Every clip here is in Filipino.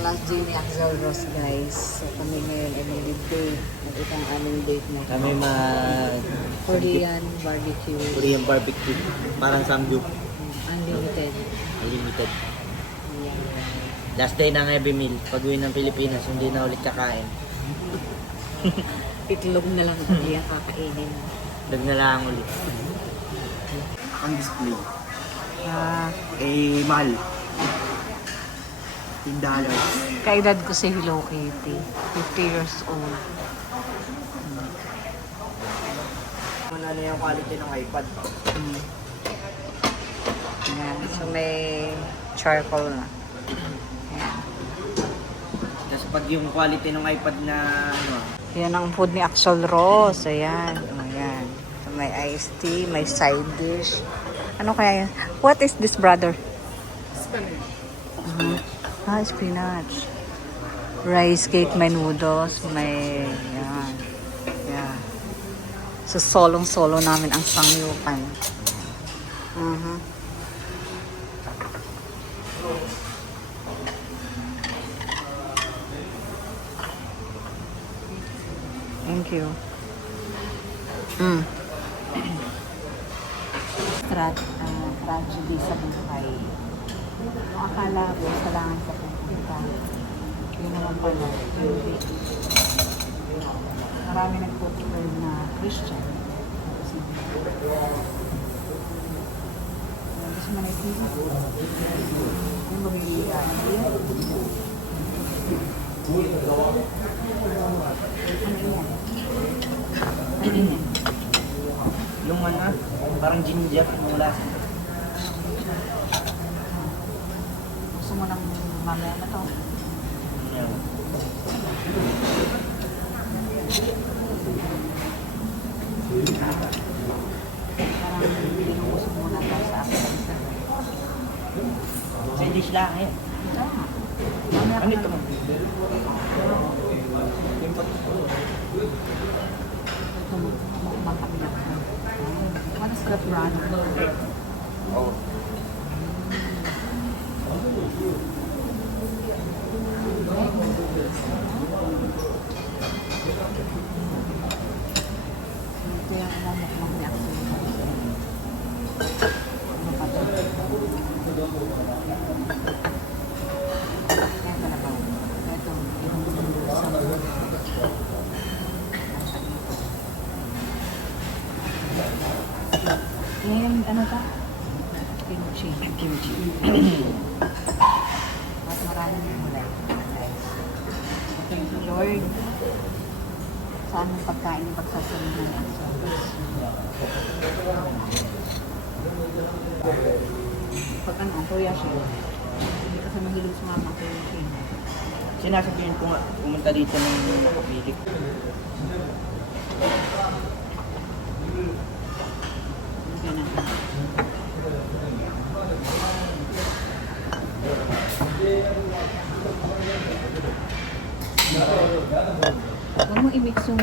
last day ni Axel Ross, guys. So, kami ngayon ay mag-date. Itong aming date na. Kami Korean barbecue. Korean barbecue. Parang samgyup. Unlimited. Unlimited. Yeah. Last day ng heavy meal. Pag-uwi ng Pilipinas, hindi na ulit kakain. Itlog na lang ulit ang kakainin. Dag na lang ulit. Ang display. Mahal. $10. Kaedad ko si Hello Kitty. 50 years old. Ano na yung quality ng iPad? Ayan. So may charcoal na. Ayan. Tapos pag yung quality ng iPad na ano, Yan ang food ni Axel Ross. Ayan. Ayan. So may iced tea, may side dish. Ano kaya yan? What is this, brother? Spinach. Rice cake, may noodles, may yan. Yeah. So solong-solo namin ang sangyupan. Thank you. Tragedy sa buhay. Kung akala ko, kailangan sa pagkita. Yun naman pala. Hindi. Marami nagpo-prefer na Christian. Gusto mo na ito? Ano magiging yung ano, parang ginger, mula. Gusto mo nang mamaya na to? Yan. Parang binubusog muna tayo sa akin. Sa dish lang eh. Mamaya Ano ito? What is that brand? Oo. Ito yung umamukmang ni Axel. Ano pa ito? Ito na ba? Ito. Yung ngayon, ano ka? Kimchi. Kimchi. At maraming mulay. Thank you, Lord. Saan yung pagkain yung pagsasaluhan ng service? Pag ano, kuya siya. Hindi kasi mahilig sumama kay King. Sinasabihin ko nga, pumunta dito ng nakapilik. Huwag mo i-mix yung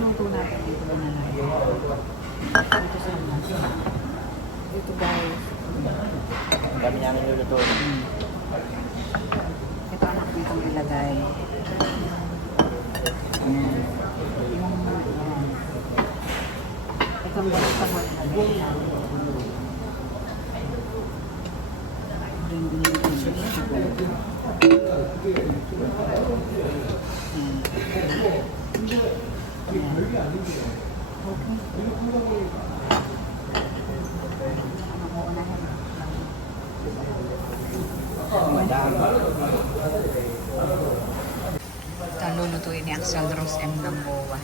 luto natin dito na lang. Dito sa mas. Dito guys. Ang dami namin luluto. Ito anak dito ilagay. Ayan. Yung ayan. Ito ang balik sa work na din. Lulutuin ni Axel Ross M. ng Boa.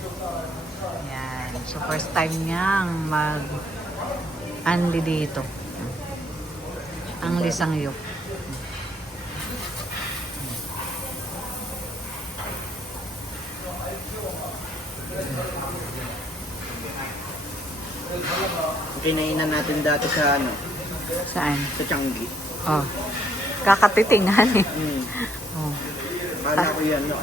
Yan. So first time niyang mag-anli dito. Ang lisangyup. Kinainan natin dati sa ano, Saan? sa Changi. Oh. Kakatitingan eh. Oh. Kala ko yan, no?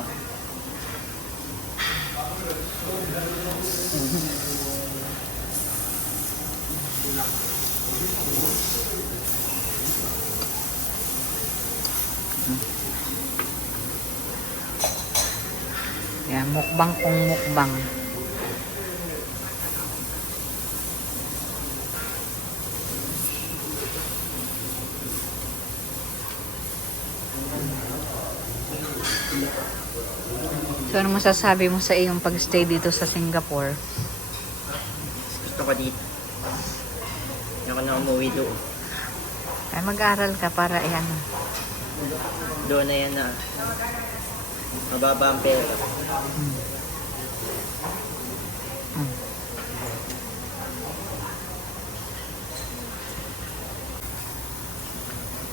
Yan, mukbang kung mukbang. So, ano masasabi mo sa iyong pag-stay dito sa Singapore? Gusto ko dito. Hindi ako na umuwi doon. Ay, mag-aral ka para yan. Doon na yan na. Mababa ang pera.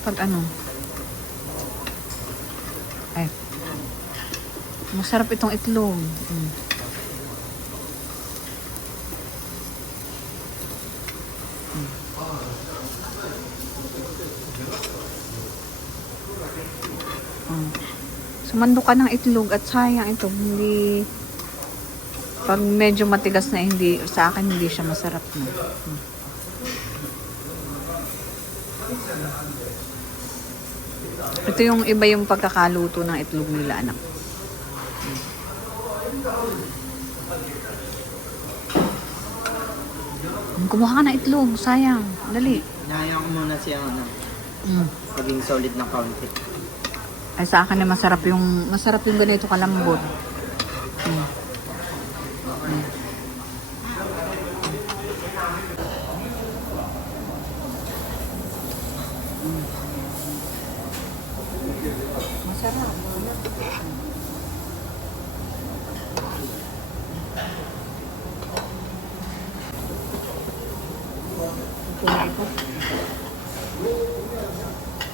Pag ano? Ay. Masarap itong itlog. Sumando ka ng itlog at sayang ito. Hindi, pag medyo matigas na hindi, sa akin hindi siya masarap na. Ito yung iba yung pagkakaluto ng itlog nila, anak. Kumuha ka ng itlog, sayang. Dali. Nahayaan ko muna siya maging solid na kaunti. Ay, sa akin na masarap yung ganito kalambot. Masarap.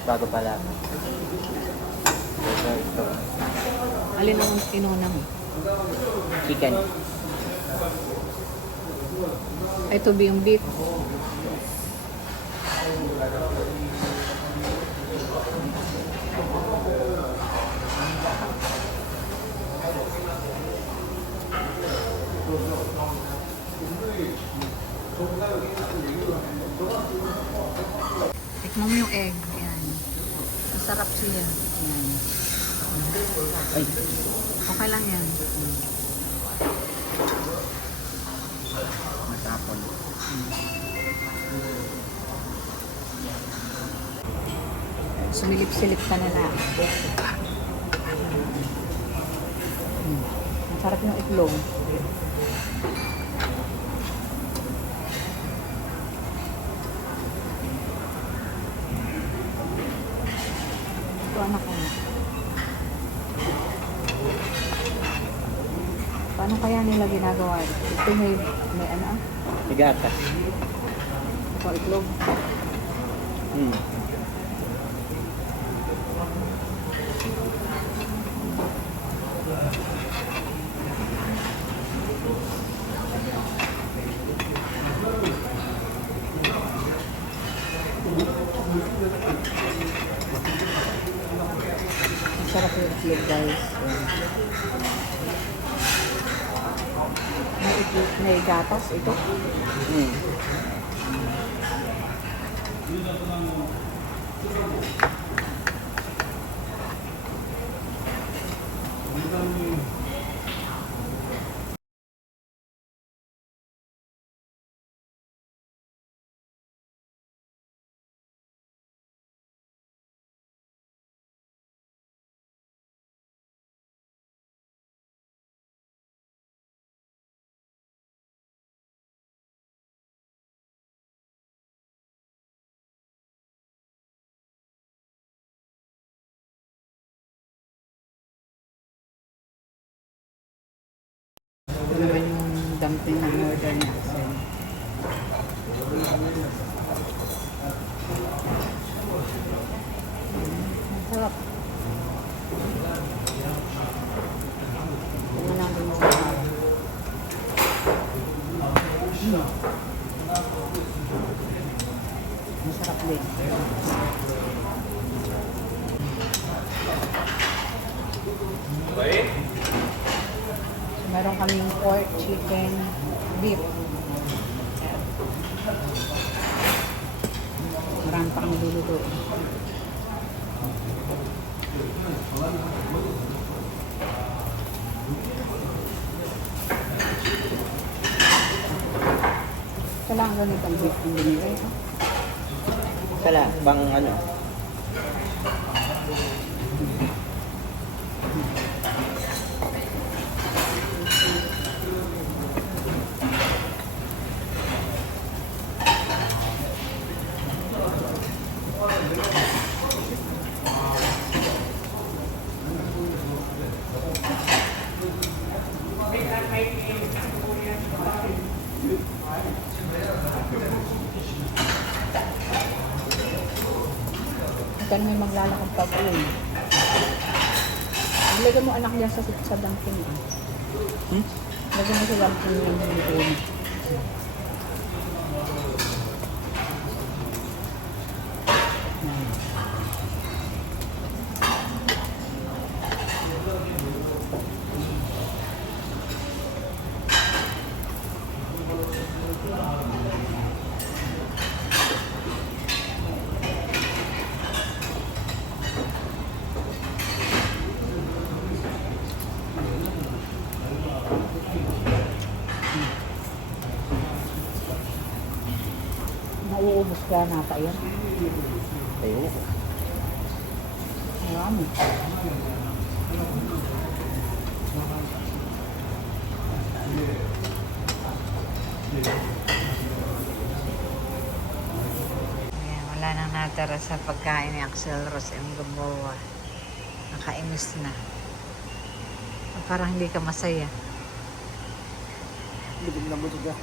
Bago pala. Ito. Alin ang inuna mo? Chicken. Ito yung beef. Tikman mo yung egg. Yan. Masarap siya. Yan. Ay. Okay lang yan. Matapon. Sumilip-silip ka na lang. Masarap yung itlog. Ito anak ko. Paano kaya nila ginagawa? Ito may ano? Gatas. Ito itlog. Masarap yung itlog, guys. May gatas ito. Ito naman yung dumpling na order ni Axel. Masarap. Ito lang din sa masarap din. Meron kaming pork, chicken, beef. Marami pa kami luluto. lang ganito ang beef ang binigay. Sala, bang ano? Ito na may maglalakad pa po yun. Lagyan mo anak niya sa dumpling. Lagyan mo sa dumpling yung hindi. Nauubos kaya nata yan. Ayun. Marami. Ayan, wala nang natara sa pagkain ni Axel Rose and Gamboa. Nakainis na. Parang hindi ka masaya. Libig na busog ka.